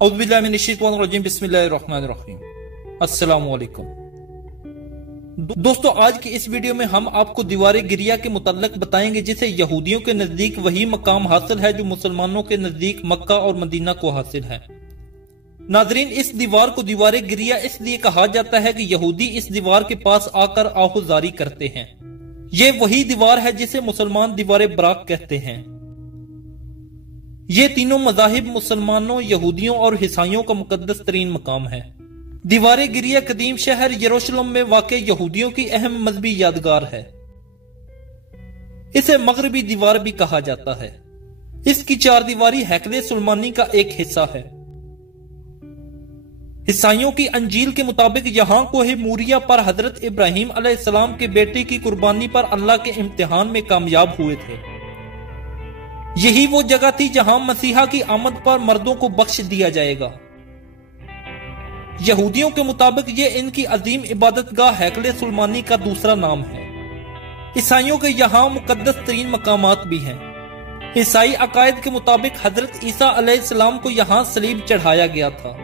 बिस्मिल्लाहिर्रहमानिर्रहीम। अस्सलाम वालेकुम। दोस्तों, आज की इस वीडियो में हम आपको दीवार गिरिया के मुतल्लिक बताएंगे, जिसे यहूदियों के नजदीक वही मकाम हासिल है जो मुसलमानों के नजदीक मक्का और मदीना को हासिल है। नाजरीन, इस दीवार को दीवार गिरिया इसलिए कहा जाता है कि यहूदी इस दीवार के पास आकर आहुजारी करते हैं। ये वही दीवार है जिसे मुसलमान दीवार बराक कहते हैं। ये तीनों मज़ाहिब मुसलमानों, यहूदियों और ईसाइयों का मुकद्दस तरीन मकाम है। दीवार गिरिया कदीम शहर यरूशलेम में वाक़े यहूदियों की अहम मजहबी यादगार है। इसे मगरबी दीवार भी कहा जाता है। इसकी चार दीवारी हैकले सुलेमानी का एक हिस्सा है। ईसाइयों की अंजील के मुताबिक यहाँ कोहे मूरिया पर हजरत इब्राहिम अलैहिस्सलाम के बेटे की कुर्बानी पर अल्लाह के इम्तिहान में कामयाब हुए थे। यही वो जगह थी जहां मसीहा की आमद पर मर्दों को बख्श दिया जाएगा। यहूदियों के मुताबिक ये इनकी अजीम इबादतगाह हैकले सुलेमानी का दूसरा नाम है। ईसाइयों के यहाँ मुकद्दस तरीन मकामात भी हैं। ईसाई अकायद के मुताबिक हजरत ईसा अलैहिस्सलाम को यहाँ सलीब चढ़ाया गया था।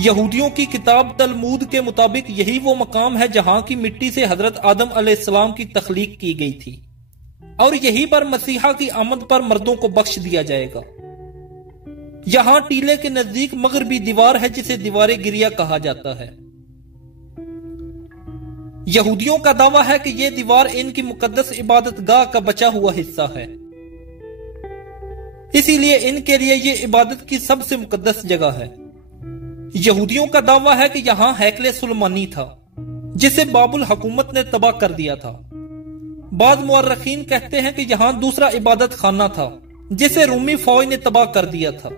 यहूदियों की किताब तलमूद के मुताबिक यही वो मकाम है जहां की मिट्टी से हजरत आदम अलैहिस्सलाम की तख्लीक की गई थी और यहीं पर मसीहा की आमद पर मर्दों को बख्श दिया जाएगा। यहां टीले के नजदीक मगरबी दीवार है जिसे दीवार गिरिया कहा जाता है। यहूदियों का दावा है कि यह दीवार इनकी मुकद्दस इबादतगाह का बचा हुआ हिस्सा है, इसीलिए इनके लिए यह इबादत की सबसे मुकद्दस जगह है। यहूदियों का दावा है कि यहां हैकले सुलेमानी था जिसे बाबुल हुकूमत ने तबाह कर दिया था। बाद मुअर्रिखीन कहते हैं कि यहां दूसरा इबादत खाना था जिसे रूमी फौज ने तबाह कर दिया था।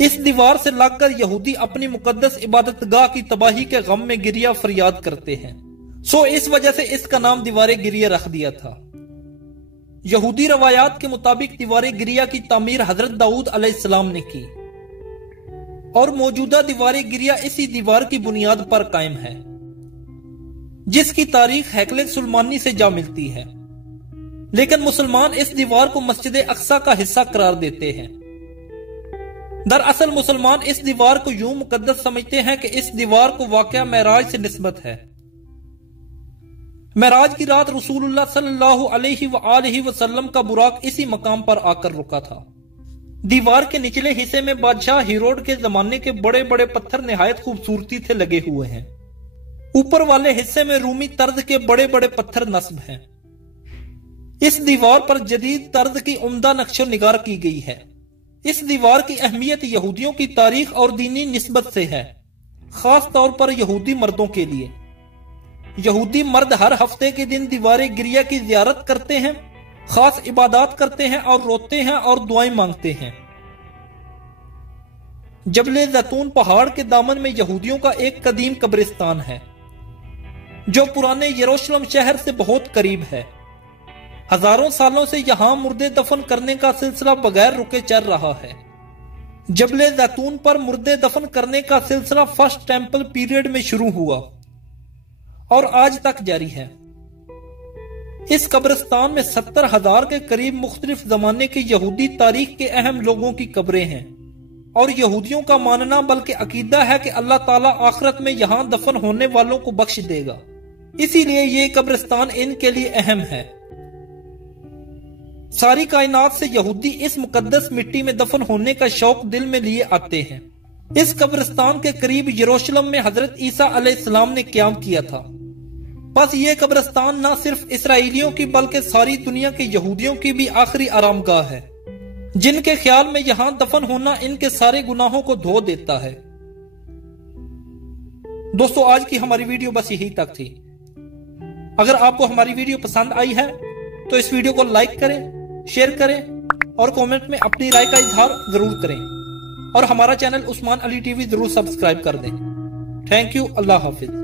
इस दीवार से लगकर यहूदी अपनी मुकद्दस इबादतगाह की तबाही के गम में गिरिया फरियाद करते हैं। सो इस वजह से इसका नाम दीवार गिरिया रख दिया था। यहूदी रवायात के मुताबिक दीवार गिरिया की तामीर हजरत दाऊद अलैहिस्सलाम ने की और मौजूदा दीवार गिरिया इसी दीवार की बुनियाद पर कायम है, जिसकी तारीख हैकले सुलेमानी से जा मिलती है। लेकिन मुसलमान इस दीवार को मस्जिद अक्सा का हिस्सा करार देते हैं। दरअसल मुसलमान इस दीवार को यूं मुकद्दस समझते हैं कि इस दीवार को वाकया मेराज से निस्बत है। मेराज की रात रसूलुल्लाह सल्लल्लाहु अलैहि वसल्लम का बुराक इसी मकाम पर आकर रुका था। दीवार के निचले हिस्से में बादशाह हेरोड के जमाने के बड़े बड़े पत्थर निहायत खूबसूरती से लगे हुए हैं। ऊपर वाले हिस्से में रूमी तर्ज के बड़े बड़े पत्थर नस्ब हैं। इस दीवार पर जदीद तर्ज की उम्दा नक्शो निगार की गई है। इस दीवार की अहमियत यहूदियों की तारीख और दीनी निस्बत से है, खास तौर पर यहूदी मर्दों के लिए। यहूदी मर्द हर हफ्ते के दिन दीवार गिरिया की जियारत करते हैं, खास इबादत करते हैं और रोते हैं और दुआएं मांगते हैं। जबले जैतून पहाड़ के दामन में यहूदियों का एक कदीम कब्रिस्तान है जो पुराने यरूशलेम शहर से बहुत करीब है। हजारों सालों से यहां मुर्दे दफन करने का सिलसिला बगैर रुके चल रहा है। जबले जैतून पर मुर्दे दफन करने का सिलसिला फर्स्ट टेंपल पीरियड में शुरू हुआ और आज तक जारी है। इस कब्रिस्तान में 70,000 के करीब मुख्तलिफ जमाने के यहूदी तारीख के अहम लोगों की कब्रें हैं और यहूदियों का मानना बल्कि अकीदा है कि अल्लाह ताला आखिरत में यहां दफन होने वालों को बख्श देगा। इसीलिए ये कब्रिस्तान इनके लिए अहम है। सारी कायनात से यहूदी इस मुकद्दस मिट्टी में दफन होने का शौक दिल में लिए आते हैं। इस कब्रिस्तान के करीब यरूशलेम में हजरत ईसा अलैहिस्सलाम ने क़याम किया था। बस ये कब्रिस्तान न सिर्फ इसराइलियों की बल्कि सारी दुनिया के यहूदियों की भी आखिरी आरामगाह है, जिनके ख्याल में यहां दफन होना इनके सारे गुनाहों को धो देता है। दोस्तों, आज की हमारी वीडियो बस यही तक थी। अगर आपको हमारी वीडियो पसंद आई है तो इस वीडियो को लाइक करें, शेयर करें और कमेंट में अपनी राय का इजहार जरूर करें और हमारा चैनल उस्मान अली टीवी जरूर सब्सक्राइब कर दें। Thank you. Allah Hafiz.